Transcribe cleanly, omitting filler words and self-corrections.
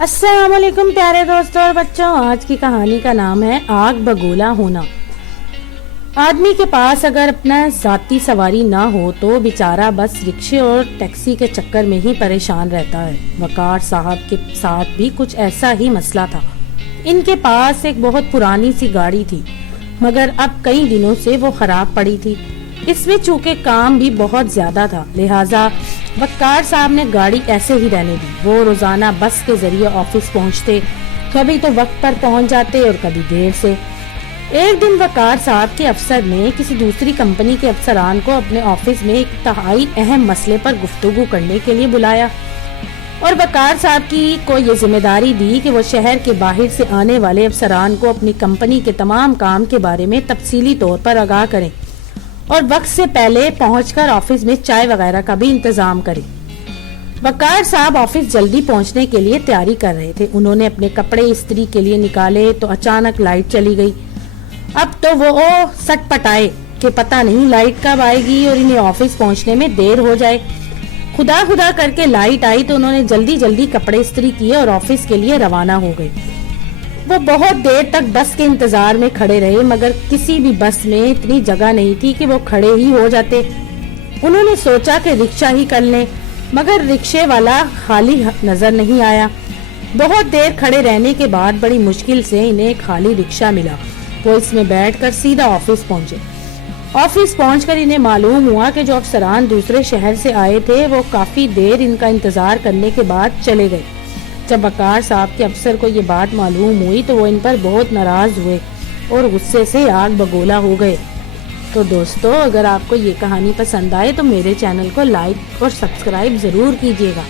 السلام علیکم پیارے دوستوں اور بچوں، آج کی کہانی کا نام ہے آگ بگولا ہونا۔ آدمی کے پاس اگر اپنا ذاتی سواری نہ ہو تو بیچارہ بس رکشے اور ٹیکسی کے چکر میں ہی پریشان رہتا ہے۔ وقار صاحب کے ساتھ بھی کچھ ایسا ہی مسئلہ تھا۔ ان کے پاس ایک بہت پرانی سی گاڑی تھی، مگر اب کئی دنوں سے وہ خراب پڑی تھی۔ اس میں چونکہ کام بھی بہت زیادہ تھا، لہٰذا وقار صاحب نے گاڑی ایسے ہی رہنے دی۔ وہ روزانہ بس کے ذریعے آفس پہنچتے، کبھی تو وقت پر پہنچ جاتے اور کبھی دیر سے۔ ایک دن وقار صاحب کے افسر نے کسی دوسری کمپنی کے افسران کو اپنے آفس میں ایک انتہائی اہم مسئلے پر گفتگو کرنے کے لیے بلایا اور وقار صاحب کی کو یہ ذمہ داری دی کہ وہ شہر کے باہر سے آنے والے افسران کو اپنی کمپنی کے تمام کام کے بارے میں تفصیلی طور پر آگاہ کریں اور وقت سے پہلے پہنچ کر آفس میں چائے وغیرہ کا بھی انتظام کریں۔ وقار صاحب آفس جلدی پہنچنے کے لیے تیاری کر رہے تھے۔ انہوں نے اپنے کپڑے استری کے لیے نکالے تو اچانک لائٹ چلی گئی۔ اب تو وہ سٹ پٹائے کہ پتہ نہیں لائٹ کب آئے گی اور انہیں آفس پہنچنے میں دیر ہو جائے۔ خدا خدا کر کے لائٹ آئی تو انہوں نے جلدی جلدی کپڑے استری کیے اور آفس کے لیے روانہ ہو گئے۔ وہ بہت دیر تک بس کے انتظار میں کھڑے رہے، مگر کسی بھی بس میں اتنی جگہ نہیں تھی کہ وہ کھڑے ہی ہو جاتے۔ انہوں نے سوچا کہ رکشہ ہی کر لیں، مگر رکشے والا خالی نظر نہیں آیا۔ بہت دیر کھڑے رہنے کے بعد بڑی مشکل سے انہیں ایک خالی رکشہ ملا۔ وہ اس میں بیٹھ کر سیدھا آفس پہنچے۔ آفس پہنچ کر انہیں معلوم ہوا کہ جو افسران دوسرے شہر سے آئے تھے وہ کافی دیر ان کا انتظار کرنے کے بعد چلے گئے۔ جب وقار صاحب کے افسر کو یہ بات معلوم ہوئی تو وہ ان پر بہت ناراض ہوئے اور غصے سے آگ بگولا ہو گئے۔ تو دوستو، اگر آپ کو یہ کہانی پسند آئے تو میرے چینل کو لائک اور سبسکرائب ضرور کیجیے گا۔